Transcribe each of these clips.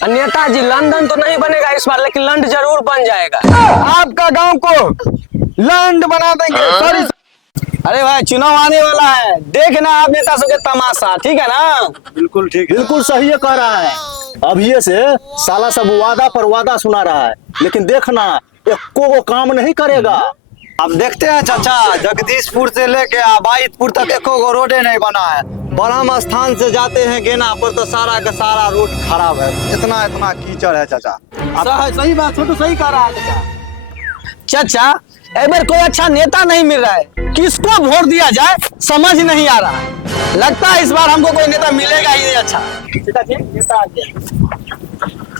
Netaji London तो नहीं बनेगा इस बार, लेकिन लंड जरूर बन जाएगा। आपका गांव को लंड बना देंगे। सॉरी। अरे भाई चुनाव आने वाला है, देखना आप नेता सब के तमाशा, ठीक है ना। बिल्कुल ठीक है। बिल्कुल सही कह रहा है। अब ये से साला सब वादा पर वादा सुना रहा है, लेकिन देखना एको को काम नहीं करेगा। अब देखते हैं चाचा, जगदीशपुर से लेके आबाइदपुर तक एको को रोडे नहीं बना है। ब्रह्म स्थान से जाते हैं गेना पर तो सारा का सारा रोड खराब है, इतना इतना कीचड़ है चाचा। सही बात, छोटू सही कह रहा है। चाचा एक बार कोई अच्छा नेता नहीं मिल रहा है, किसको वोट दिया जाए समझ नहीं आ रहा है। लगता है इस बार हमको कोई नेता मिलेगा ही नहीं अच्छा। नेताजी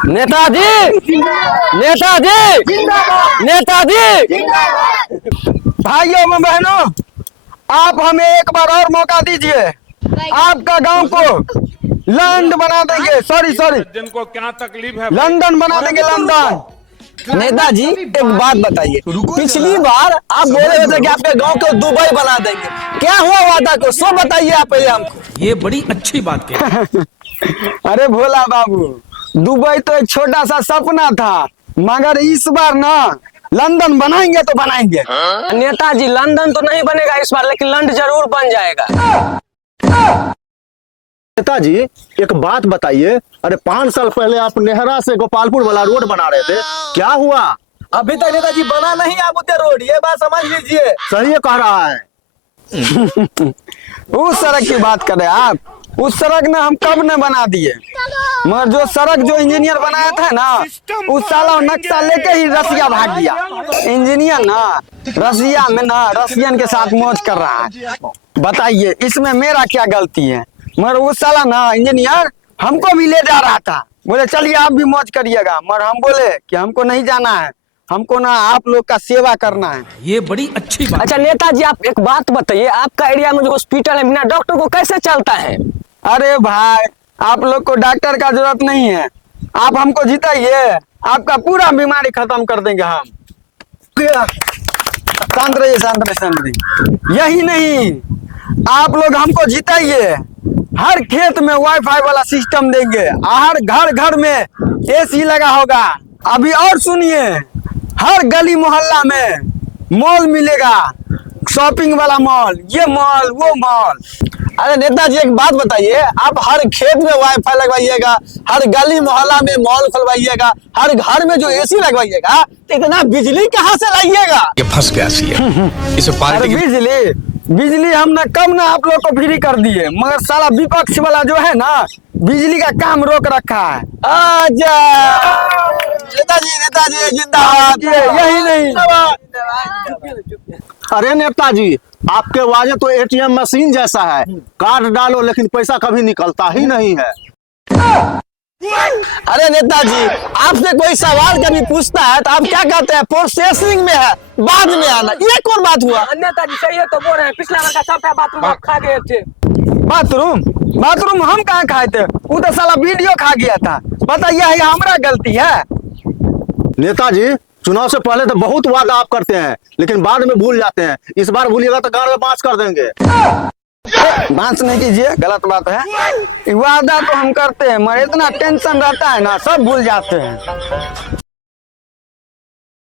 नेताजी नेताजी। भाइयों और बहनों, आप हमें एक बार और मौका दीजिए, आपका गांव को लंड बना देंगे। सॉरी जिनको क्या तकलीफ है, लंदन बना देंगे, लंदन। नेताजी एक बात बताइए, पिछली बार आप बोले थे कि आपके गांव को दुबई बना देंगे, क्या हुआ वादा को, सो बताइए आप पहले हमको। ये बड़ी अच्छी बात कही। अरे भोला बाबू, दुबई तो एक छोटा सा सपना था, मगर इस बार ना लंदन बनाएंगे तो बनाएंगे। नेताजी लंदन तो नहीं बनेगा इस बार, लेकिन लंड जरूर बन जाएगा। नेताजी एक बात बताइए, अरे 5 साल पहले आप नेहरा से गोपालपुर वाला रोड बना रहे थे, क्या हुआ? अभी तक नेताजी बना नहीं आप उधर रोड, ये बात समझ लीजिए। सही कह रहा है। उस सड़क की बात करें आप, उस सड़क ने हम कब ने बना दिए, मगर जो सड़क जो इंजीनियर बनाया था ना, उस साला नक्शा लेके ही रसिया भाग गया। इंजीनियर ना रसिया में ना रसियन के साथ मौज कर रहा है। बताइए इसमें मेरा क्या गलती है? मगर उस साला ना इंजीनियर हमको भी ले जा रहा था, बोले चलिए आप भी मौज करिएगा, मगर हम बोले कि हमको नहीं जाना है, हमको ना आप लोग का सेवा करना है। ये बड़ी अच्छी बात। अच्छा नेताजी आप एक बात बताइए, आपका एरिया में जो हॉस्पिटल है बिना डॉक्टर को कैसे चलता है? अरे भाई, आप लोग को डॉक्टर का जरूरत नहीं है, आप हमको जिताइए, आपका पूरा बीमारी खत्म कर देंगे हम। शांत रहिए, शांत रहिए। यही नहीं, आप लोग हमको जिताइए, हर खेत में वाईफाई वाला सिस्टम देंगे, हर घर घर में एसी लगा होगा। अभी और सुनिए, हर गली मोहल्ला में मॉल मिलेगा, शॉपिंग वाला मॉल, ये मॉल वो मॉल। अरे नेताजी एक बात बताइए, आप हर खेत में वाईफाई लगवाइएगा, हर गली मोहल्ला में मॉल खुलवाइएगा, हर घर में जो एसी लगवाइएगा, तो इतना बिजली कहाँ से लाइएगा? ये फंस गया सीएम। इसे अरे पार्टी बिजली हमने कब ना आप लोग को फ्री कर दिए, मगर साला विपक्ष वाला जो है ना बिजली का काम रोक रखा है। आजा नेताजी जिंदाबाद। यही नहीं, अरे नेताजी आपके वाजे तो एटीएम मशीन जैसा है, कार्ड डालो लेकिन पैसा कभी निकलता ही नहीं है। अरे नेताजी आपसे कोई सवाल कभी पूछता है तो आप क्या कहते हैं, प्रोसेसिंग में है, बाद में आना, ये कौन बात हुआ? नेताजी सही है तो बोल रहे हैं, पिछला बार का सबका बाथरूम आप खा गए थे। बाथरूम हम कहाँ खाए थे, वो तो साला वीडियो खा गया था। बताइए ये हमारा गलती है? नेताजी चुनाव से पहले तो बहुत वादा आप करते हैं, लेकिन बाद में भूल जाते हैं। इस बार भूलिएगा तो गांव में बांस कर देंगे। बांस नहीं कीजिए, गलत बात है। वादा तो हम करते हैं, मगर इतना टेंशन रहता है ना, सब भूल जाते हैं।